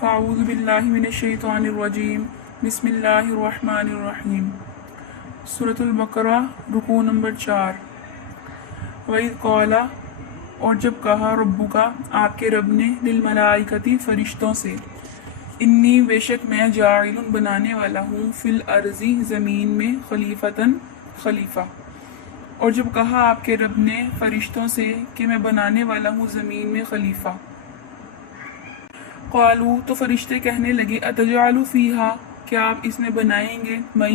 فاعوذ باللہ من الشیطان الرجیم بسم اللہ الرحمن الرحیم۔ سورۃ البقرہ رکوع نمبر 4۔ وَإِذْ قَالَ، اور جب کہا، ربک، آپ کے رب نے، للملائکۃ، فرشتوں سے، انی، بے شک میں، جاعل، بنانے والا ہوں، فی الارض، زمین میں، خلیفتاً، خلیفہ۔ اور جب کہا آپ کے رب نے فرشتوں سے کہ میں بنانے والا ہوں زمین میں خلیفہ، قالوا، تو فرشتے کہنے لگے، اتجعل فیہا، کیا آپ اس میں بنائیں گے، میں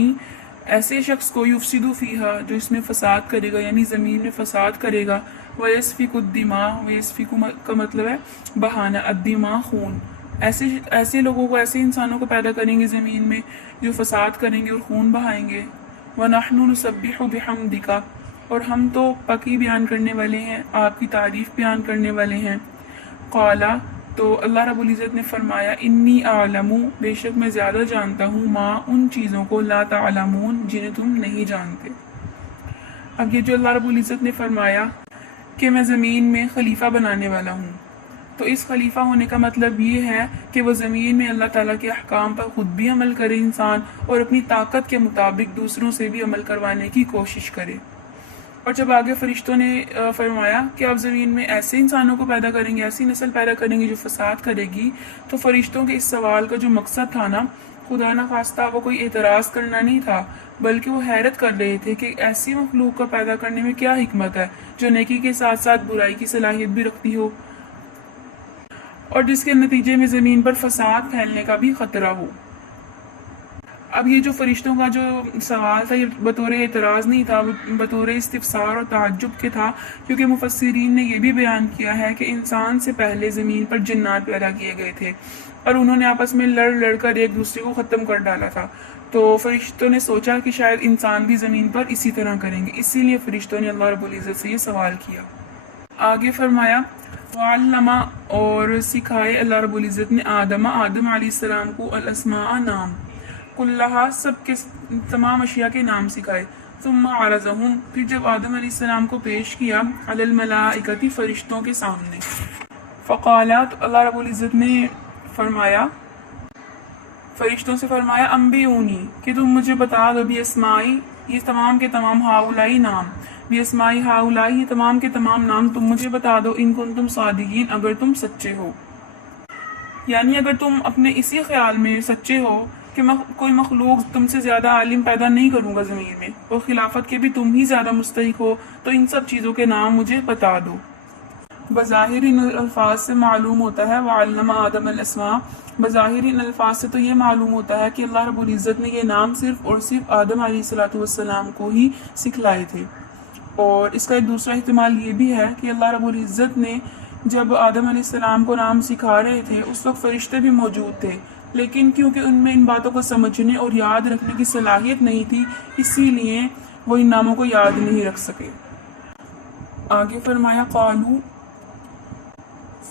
ایسے شخص کو، یفسد فیہا، جو اس میں فساد کرے گا، یعنی زمین میں فساد کرے گا، ویسفک الدماء، ویسفک کا مطلب ہے بہانا، الدماء، خون، ایسے لوگوں کو، ایسے انسانوں کو پیدا کریں گے زمین میں جو فساد کریں گے اور خون بہائیں گے۔ وَنَحْنُ نُسَبِّحُ بِحَمْدِكَ، اور ہم تو پاکی بیان کرنے والے ہیں، آپ کی تعریف بیان کرنے والے ہیں۔ قَالَ، تو اللہ رب العزت نے فرمایا، انی اعلم، بے شک میں زیادہ جانتا ہوں، ما، ان چیزوں کو، لا تعلمون، جنہیں تم نہیں جانتے۔ اب یہ جو اللہ رب العزت نے فرمایا کہ میں زمین میں خلیفہ بنانے والا ہوں، تو اس خلیفہ ہونے کا مطلب یہ ہے کہ وہ زمین میں اللہ تعالیٰ کے احکام پر خود بھی عمل کرے انسان، اور اپنی طاقت کے مطابق دوسروں سے بھی عمل کروانے کی کوشش کرے۔ اور جب آگے فرشتوں نے فرمایا کہ آپ زمین میں ایسے انسانوں کو پیدا کریں گے، ایسی نسل پیدا کریں گے جو فساد کرے گی، تو فرشتوں کے اس سوال کا جو مقصد تھا نا، خدا نہ خواستہ وہ کوئی اعتراض کرنا نہیں تھا، بلکہ وہ حیرت کر رہے تھے کہ ایسی مخلوق کو پیدا کرنے میں کیا حکمت ہے جو نیکی کے ساتھ ساتھ برائی کی صلاحیت بھی رکھتی ہو، اور جس کے نتیجے میں زمین پر فساد پھیلنے کا بھی خطرہ ہو۔ اب یہ جو فرشتوں کا جو سوال تھا، یہ بطور اعتراض نہیں تھا، بطور استفسار اور تعجب کے تھا، کیونکہ مفسرین نے یہ بھی بیان کیا ہے کہ انسان سے پہلے زمین پر جنات پیدا کیے گئے تھے، اور انہوں نے آپس میں لڑ کر ایک دوسرے کو ختم کر ڈالا تھا۔ تو فرشتوں نے سوچا کہ شاید انسان بھی زمین پر اسی طرح کریں گے، اسی لیے فرشتوں نے اللہ رب العزت سے یہ سوال کیا۔ آگے فرمایا، وَعَلَّمَ، اور سکھائے اللہ رب العزت نے، آدم علیہ السلام کو، الاسماء، نام، کلہا، سب کے تمام اشیاء کے نام سکھائے، ثم عرضہم، پھر جب آدم علیہ السلام کو پیش کیا، علی الملائکۃ، فرشتوں کے سامنے، فقالا، تو اللہ رب العزت نے فرمایا، فرشتوں سے فرمایا، انبئونی، کہ تم مجھے بتا دو، باسمائی، یہ تمام کے تمام، ہاؤلائی، نام، باسمائی ہاؤلائی، یہ تمام کے تمام نام تم مجھے بتا دو، ان کنتم صادقین، اگر تم سچے ہو، یعنی اگر تم اپنے اسی خیال میں سچے ہو کہ کوئی مخلوق تم سے زیادہ عالم پیدا نہیں کروں گا زمین میں، اور خلافت کے بھی تم ہی زیادہ مستحق ہو، تو ان سب چیزوں کے نام مجھے بتا دو۔ بظاہر ان الفاظ سے معلوم ہوتا ہے، وعلم آدم الاسماء، بظاہر ان الفاظ سے تو یہ معلوم ہوتا ہے کہ اللہ رب العزت نے یہ نام صرف اور صرف آدم علیہ السلام کو ہی سکھلائے تھے۔ اور اس کا ایک دوسرا احتمال یہ بھی ہے کہ اللہ رب العزت نے جب آدم علیہ السلام کو نام سکھا رہے تھے، اس وقت فرشتے بھی موجود تھے، لیکن کیونکہ ان میں ان باتوں کو سمجھنے اور یاد رکھنے کی صلاحیت نہیں تھی، اسی لیے وہ ان ناموں کو یاد نہیں رکھ سکے۔ آگے فرمایا، قالو،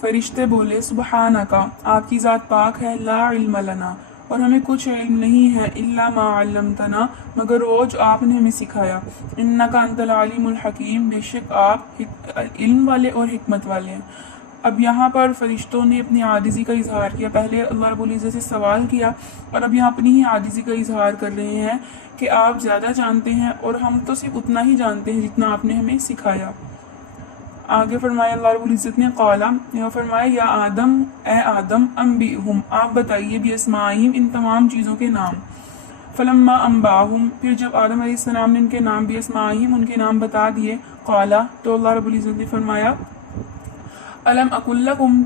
فرشتے بولے، سبحانک، آپ کی ذات پاک ہے، لا علم لنا، اور ہمیں کچھ علم نہیں ہے، الا ما علمتنا، مگر وہ جو آپ نے ہمیں سکھایا، انک انت العلیم الحکیم، بے شک آپ علم والے اور حکمت والے ہیں۔ اب یہاں پر فرشتوں نے اپنی عاجزی کا اظہار کیا، پہلے اللہ رب العزت سے سوال کیا، اور اب یہاں اپنی ہی عاجزی کا اظہار کر رہے ہیں کہ آپ زیادہ جانتے ہیں، اور ہم تو صرف اتنا ہی جانتے ہیں جتنا آپ نے ہمیں سکھایا۔ آگے فرمایا اللہ رب العزت نے، قالا، فرمایا، یا آدم، اے آدم، انبئہم، آپ بتائیے، باسمائہم، ان تمام چیزوں کے نام، فلما انباہم، پھر جب آدم علیہ السلام نے ان کے نام، باسمائہم، ان کے نام بتا دیے، قالا، تو اللہ رب العزت نے فرمایا، الم اقل لکم،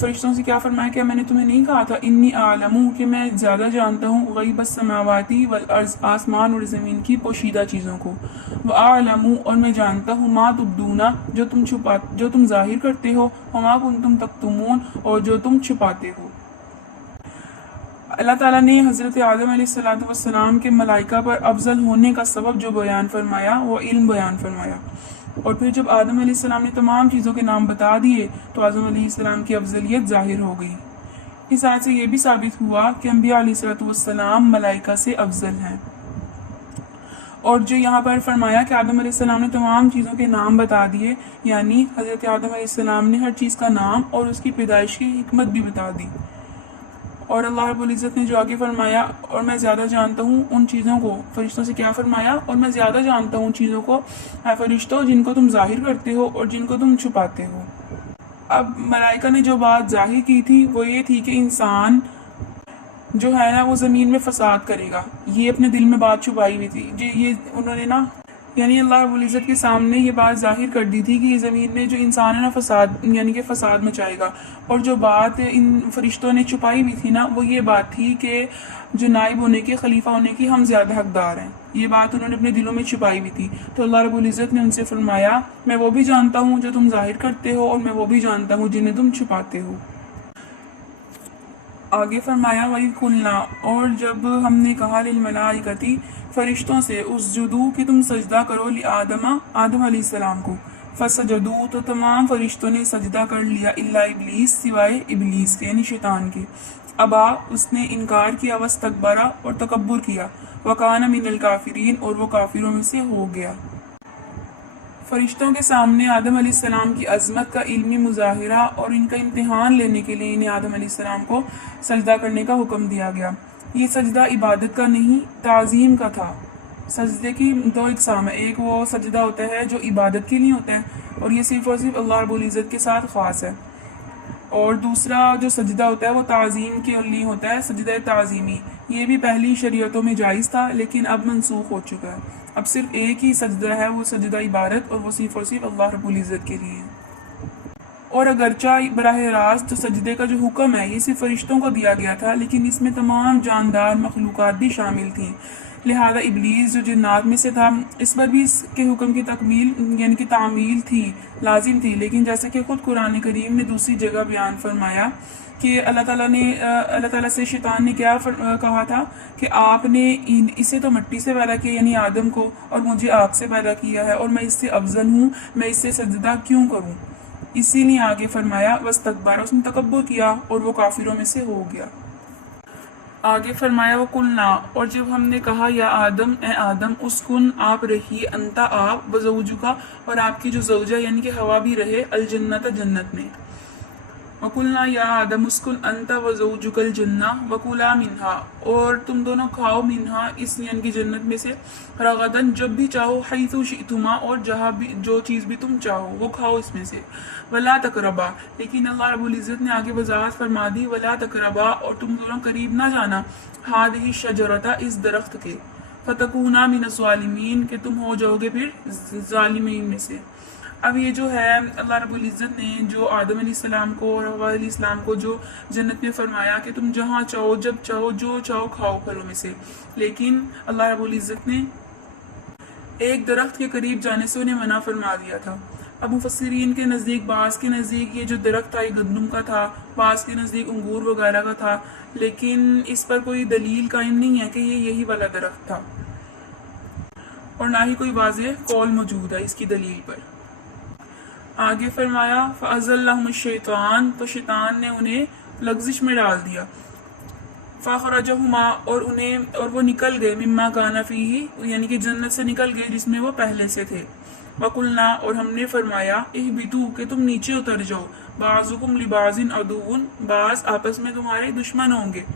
فرشتوں سے کیا فرمایا، کہ میں نے تمہیں نہیں کہا تھا، انی اعلم، کہ میں زیادہ جانتا ہوں، غیب السماواتی والارض، آسمان اور زمین کی پوشیدہ چیزوں کو، واعلم، اور میں جانتا ہوں، ما تبدون، جو تم ظاہر کرتے ہو، وما کنتم تکتمون، اور جو تم چھپاتے ہو۔ اللہ تعالیٰ نے حضرت آدم علیہ السلام کے ملائکہ پر افضل ہونے کا سبب جو بیان فرمایا، وہ علم بیان فرمایا، اور پھر جب آدم علیہ السلام نے تمام چیزوں کے نام بتا دیے تو آدم علیہ السلام کی افضلیت ظاہر ہو گئی۔ اس آیت سے یہ بھی ثابت ہوا کہ انبیاء علیہ السلام ملائکہ سے افضل ہیں۔ اور جو یہاں پر فرمایا کہ آدم علیہ السلام نے تمام چیزوں کے نام بتا دیے، یعنی حضرت آدم علیہ السلام نے ہر چیز کا نام اور اس کی پیدائش کی حکمت بھی بتا دی۔ اور اللہ رب العزت نے جو آگے فرمایا اور میں زیادہ جانتا ہوں ان چیزوں کو، فرشتوں سے کیا فرمایا؟ اور میں زیادہ جانتا ہوں ان چیزوں کو اے فرشتوں جن کو تم ظاہر کرتے ہو اور جن کو تم چھپاتے ہو۔ اب ملائکہ نے جو بات ظاہر کی تھی وہ یہ تھی کہ انسان جو ہے نا وہ زمین میں فساد کرے گا، یہ اپنے دل میں بات چھپائی ہوئی تھی جی، یہ انہوں نے نا یعنی اللہ رب العزت کے سامنے یہ بات ظاہر کر دی تھی کہ یہ زمین میں جو انسان ہے نا فساد یعنی کہ فساد مچائے گا، اور جو بات ان فرشتوں نے چھپائی ہوئی تھی نا وہ یہ بات تھی کہ جو نائب ہونے کے، خلیفہ ہونے کی ہم زیادہ حقدار ہیں، یہ بات انہوں نے اپنے دلوں میں چھپائی ہوئی تھی۔ تو اللہ رب العزت نے ان سے فرمایا میں وہ بھی جانتا ہوں جو تم ظاہر کرتے ہو اور میں وہ بھی جانتا ہوں جنہیں تم چھپاتے ہو۔ آگے فرمایا وَإِذْ قُلْنَا، اور جب ہم نے کہا للملائکتی فرشتوں سے اسجدو کہ تم سجدہ کرو لآدم آدم علیہ السلام کو، فسجدو تو تمام فرشتوں نے سجدہ کر لیا الا ابلیس سوائے ابلیس کے یعنی شیطان کے، ابا اس نے انکار کیا، واستکبرا اور تکبر کیا، وکان من الکافرین اور وہ کافروں میں سے ہو گیا۔ فرشتوں کے سامنے آدم علیہ السلام کی عظمت کا علمی مظاہرہ اور ان کا امتحان لینے کے لیے انہیں آدم علیہ السلام کو سجدہ کرنے کا حکم دیا گیا۔ یہ سجدہ عبادت کا نہیں تعظیم کا تھا۔ سجدے کی دو اقسام ہے، ایک وہ سجدہ ہوتا ہے جو عبادت کے لیے ہوتا ہے اور یہ صرف اور صرف اللہ رب العزت کے ساتھ خاص ہے، اور دوسرا جو سجدہ ہوتا ہے وہ تعظیم کے لیے ہوتا ہے، سجدہ تعظیمی۔ یہ بھی پہلی شریعتوں میں جائز تھا لیکن اب منسوخ ہو چکا ہے، اب صرف ایک ہی سجدہ ہے، وہ سجدہ عبادت، اور وہ صرف اور صرف اللہ رب العزت کے لیے ہے۔ اور اگرچہ براہ راست جو سجدے کا جو حکم ہے یہ صرف فرشتوں کو دیا گیا تھا، لیکن اس میں تمام جاندار مخلوقات بھی شامل تھیں، لہذا ابلیس جو جنات میں سے تھا اس پر بھی اس کے حکم کی تکمیل یعنی کہ تعمیل تھی، لازم تھی، لیکن جیسے کہ خود قرآن کریم نے دوسری جگہ بیان فرمایا کہ اللہ تعالیٰ سے شیطان نے کیا کہا تھا کہ آپ نے اسے تو مٹی سے پیدا کیا یعنی آدم کو، اور مجھے آگ سے پیدا کیا ہے اور میں اس سے افضل ہوں، میں اس سے سجدہ کیوں کروں؟ اسی لیے آگے فرمایا واستکبر، اس نے تکبر کیا اور وہ کافروں میں سے ہو گیا۔ آگے فرمایا وَقُلْنَا، اور جب ہم نے کہا یا آدم اے آدم اسکن آپ رہیے، انتا آپ، وزوجکا اور آپ کی جو زوجہ یعنی کہ ہوا بھی رہے، الجنت جنت میں۔ وَقُلْنَا یا آدم اسکن انتا وزوجک الجنہ وَكُلَا مِنْهَا، اور تم دونوں کھاؤ منہا اس یعنی کہ جنت میں سے، رغدن جب بھی چاہو، حیث شئتما اور جہاں بھی جو چیز بھی تم چاہو وہ کھاؤ اس میں سے، ولا تقربا، لیکن اللہ رب العزت نے آگے وضاحت فرما دی ولا تقربا، اور تم دونوں قریب نہ جانا، ہذہ الشجرۃ اس درخت کے، فتکونا من الظالمین کہ تم ہو جاؤ گے پھر ظالمین میں سے۔ اب یہ جو ہے اللہ رب العزت نے جو آدم علیہ السلام کو اور حوا علیہ السلام کو جو جنت میں فرمایا کہ تم جہاں چاہو جب چاہو جو چاہو کھاؤ پھلوں میں سے، لیکن اللہ رب العزت نے ایک درخت کے قریب جانے سے انہیں منع فرما دیا تھا۔ اب مفسرین کے نزدیک، بعض کے نزدیک یہ جو درخت تھا یہ گندم کا تھا، بعض کے نزدیک انگور وغیرہ کا تھا، لیکن اس پر کوئی دلیل قائم نہیں ہے کہ یہ یہی والا درخت تھا، اور نہ ہی کوئی واضح قول موجود ہے اس کی دلیل پر۔ آگے فرمایا فَأَزَلَّهُمُ الشَّيْطَانُ، تو شیطان نے انہیں لغزش میں ڈال دیا، فَأَخْرَجَهُمَا اور وہ نکل گئے، مِمَّا كَانَ فِيهِ یعنی کہ جنت سے نکل گئے جس میں وہ پہلے سے تھے، وَقُلْنَا اور ہم نے فرمایا اِهْبِطُوا کہ تم نیچے اتر جاؤ، بَعْضُكُمْ لِبَعْضٍ عَدُوٌّ بعض آپس میں تمہارے دشمن ہوں گے،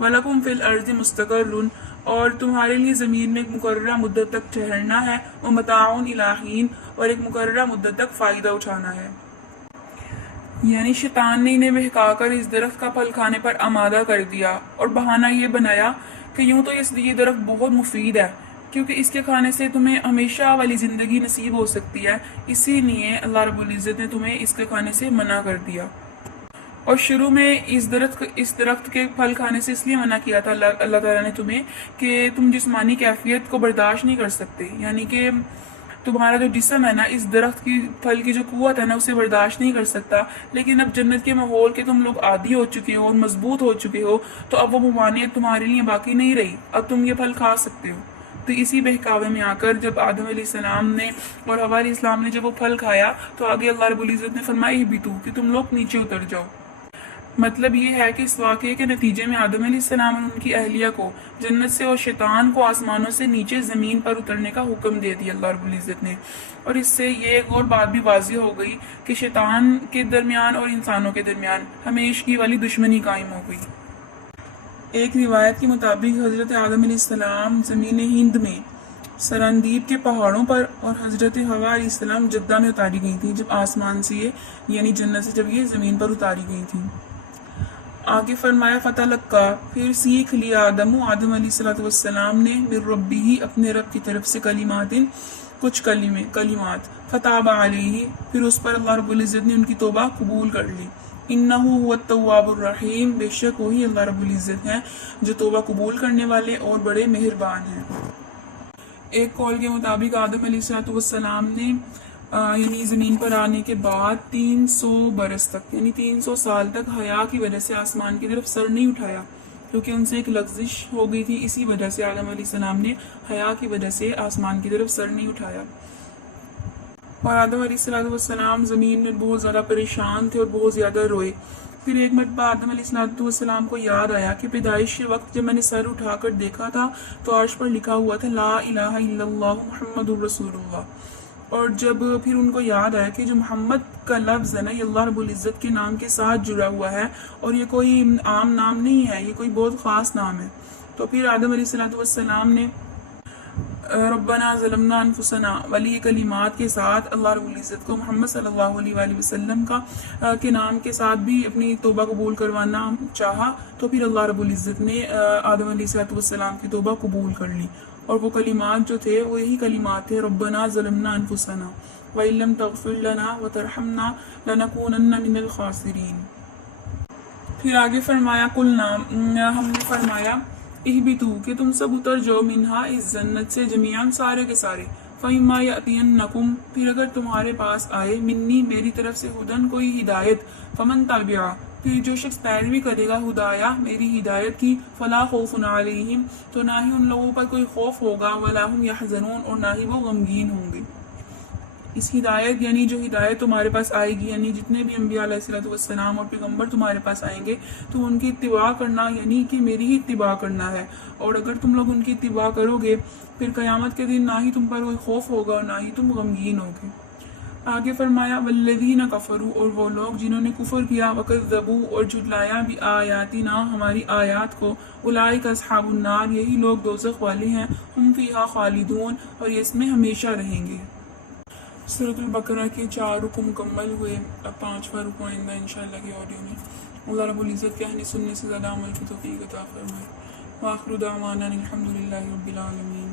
وَلَكُمْ فِي الْأَرْضِ مُسْتَقَرٌّ اور تمہارے لیے زمین میں ایک مقررہ مدت تک ٹھہرنا ہے، وَمَتَاعٌ إِلَىٰ حِينٍ اور ایک مقررہ مدت تک فائدہ اٹھانا ہے۔ یعنی شیطان نے انہیں بہکا کر اس درخت کا پھل کھانے پر آمادہ کر دیا، اور بہانہ یہ بنایا کہ یوں تو یہ درخت بہت مفید ہے کیونکہ اس کے کھانے سے تمہیں ہمیشہ والی زندگی نصیب ہو سکتی ہے، اسی لیے اللہ رب العزت نے تمہیں اس کے کھانے سے منع کر دیا۔ اور شروع میں اس درخت کے پھل کھانے سے اس لیے منع کیا تھا اللہ تعالیٰ نے تمہیں کہ تم جسمانی کیفیت کو برداشت نہیں کر سکتے، یعنی کہ تمہارا جو جسم ہے نا اس درخت کی پھل کی جو قوت ہے نا اسے برداشت نہیں کر سکتا، لیکن اب جنت کے ماحول کے تم لوگ عادی ہو چکے ہو اور مضبوط ہو چکے ہو، تو اب وہ ممانعت تمہارے لیے باقی نہیں رہی، اب تم یہ پھل کھا سکتے ہو۔ تو اسی بہکاوے میں آ کر جب آدم علیہ السلام نے اور حوا علیہ السلام نے جب وہ پھل کھایا تو آگے اللہ رب العزت نے فرمایا اہبطوا کہ تم لوگ نیچے اتر جاؤ۔ مطلب یہ ہے کہ اس واقعے کے نتیجے میں آدم علیہ السلام اور ان کی اہلیہ کو جنت سے اور شیطان کو آسمانوں سے نیچے زمین پر اترنے کا حکم دے دیا اللہ رب العزت نے، اور اس سے یہ ایک اور بات بھی واضح ہو گئی کہ شیطان کے درمیان اور انسانوں کے درمیان ہمیشگی والی دشمنی قائم ہو گئی۔ ایک روایت کے مطابق حضرت آدم علیہ السلام زمین ہند میں سرندیب کے پہاڑوں پر اور حضرت حوا علیہ السلام جدہ میں اتاری گئی تھی، جب آسمان سے یہ یعنی جنت سے جب یہ زمین پر اتاری گئی تھی۔ آگے فرمایا فتلقا، پھر سیکھ لیا آدم علیہ السلام نے من ربہ، اپنے رب کی طرف سے کلمات، کچھ کلمات، فتاب علیہ، پھر اس پر اللہ رب العزت نے ان کی توبہ قبول کر لی۔ انہ هو التواب الرحیم، بے شک وہی اللہ رب العزت ہے جو توبہ قبول کرنے والے اور بڑے مہربان ہیں۔ ایک قول کے مطابق آدم علیہ السلام نے یعنی زمین پر آنے کے بعد 300 برس تک یعنی 300 سال تک حیا کی وجہ سے آسمان کی طرف سر نہیں اٹھایا، کیونکہ ان سے ایک لغزش ہو گئی تھی، اسی وجہ سے آدم علیہ السلام نے حیا کی وجہ سے آسمان کی طرف سر نہیں اٹھایا۔ اور آدم علیہ السلام زمین میں بہت زیادہ پریشان تھے اور بہت زیادہ روئے۔ پھر ایک مرتبہ آدم علیہ السلام کو یاد آیا کہ پیدائش کے وقت جب میں نے سر اٹھا کر دیکھا تھا تو عرش پر لکھا ہوا تھا لا الہ الا اللہ محمد رسول اللہ، اور جب پھر ان کو یاد آیا کہ جو محمد کا لفظ ہے نا یہ اللہ رب العزت کے نام کے ساتھ جڑا ہوا ہے اور یہ کوئی عام نام نہیں ہے، یہ کوئی بہت خاص نام ہے، تو پھر آدم علیہ السلام نے ربنا ظلمنا انفسنا والی کلمات کے ساتھ اللہ رب العزت کو محمد صلی اللہ علیہ وآلہ وسلم کے نام کے ساتھ بھی اپنی توبہ قبول کروانا چاہا، تو پھر اللہ رب العزت نے آدم علیہ السلام کی توبہ قبول کر لی، اور وہ کلمات جو تھے وہ یہی کلمات تھے ربنا ظلمنا انفسنا وَإِن لَّمْ تَغْفِرْ لَنَا وَتَرْحَمْنَا لَنَكُونَنَّ مِنَ الْخَاسِرِينَ۔ پھر آگے فرمایا قلنا، ہم نے فرمایا اہبتو کہ تم سب اتر جاؤ منہا اس جنت سے جمیعاً سارے کے سارے، فَإِمَّا يَأْتِيَنَّكُمْ پھر اگر تمہارے پاس آئے منی میری طرف سے ہدن کوئی ہدایت، فمن تبع پھر جو شخص پیروی کرے گا ہدایا میری ہدایت کی، فلا خوف علیہم تو نہ ہی ان لوگوں پر کوئی خوف ہوگا، ولا هم يحزنون اور نہ ہی وہ غمگین ہوں گے۔ اس ہدایت یعنی جو ہدایت تمہارے پاس آئے گی، یعنی جتنے بھی انبیاء علیہ السلام اور پیغمبر تمہارے پاس آئیں گے تو ان کی اتباع کرنا یعنی کہ میری ہی اتباع کرنا ہے، اور اگر تم لوگ ان کی اتباع کرو گے پھر قیامت کے دن نہ ہی تم پر کوئی خوف ہوگا اور نہ ہی تم غمگین ہوگے۔ آگے فرمایا والذین کفروا اور وہ لوگ جنہوں نے کفر کیا، وکذبوا اور جھٹلایا بآیاتنا ہماری آیات کو، اولئک اصحاب النار یہی لوگ دوزخ والے ہیں، ہم فیہا خالدون اور یہ اس میں ہمیشہ رہیں گے۔ سورۃ البقرہ کے 4 رکوع مکمل ہوئے، اب 5واں رکوع آئندہ انشاءاللہ کی آڈیو میں۔ اللہ رب العزت کہنے سننے سے زیادہ عمل کی توفیق عطا فرمائے۔ وآخر دعوانا الحمدللہ رب العالمین۔